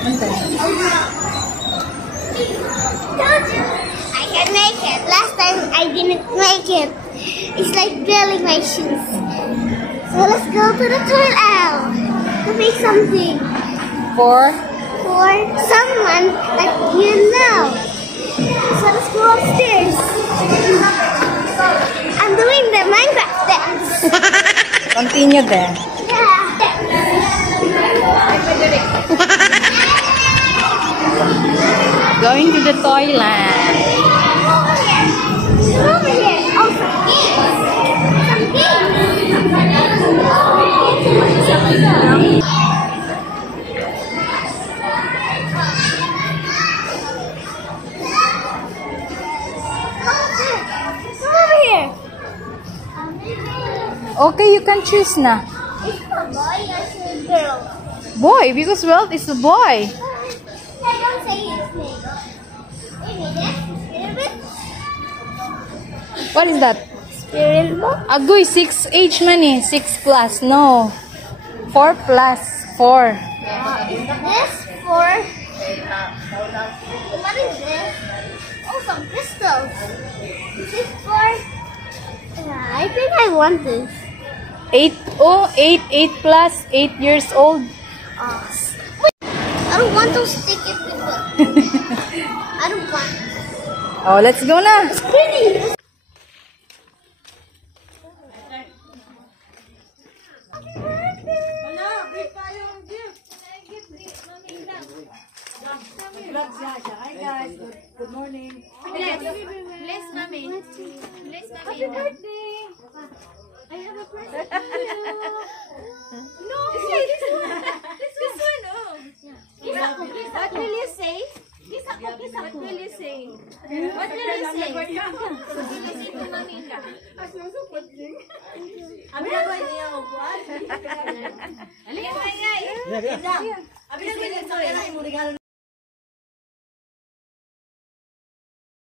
I can make it. Last time I didn't make it. It's like drilling my shoes. So let's go to the toilet to make something. For someone that you know. So let's go upstairs. I'm doing the Minecraft dance. Continue there. Yeah. Going to the toilet. Over here. Oh, some games. Come over here. Okay, you can choose na. It's for boy or for girl? Boy, because well, it's a boy. I don't say his name. Maybe that's Spirit. What is that? Spirit book? Agoy, 6 age man eh. 6 plus. No. 4 plus 4. This for... What is this? Oh, some crystals. This is for... I think I want this. 8 plus 8 years old. Wait, I don't want to stick it with the... I don't want. Oh, let's go na. It's pretty. Hi guys, good morning. Bless mommy. Bless mommy. Happy birthday. I have a present for you. No, say this one. This one, oh. What will you say? What will you say? What will you say? What will you say to mommy? Abi na ko niya upuan. Alin mo ngay. Abi na ko niya sa era imo regalo.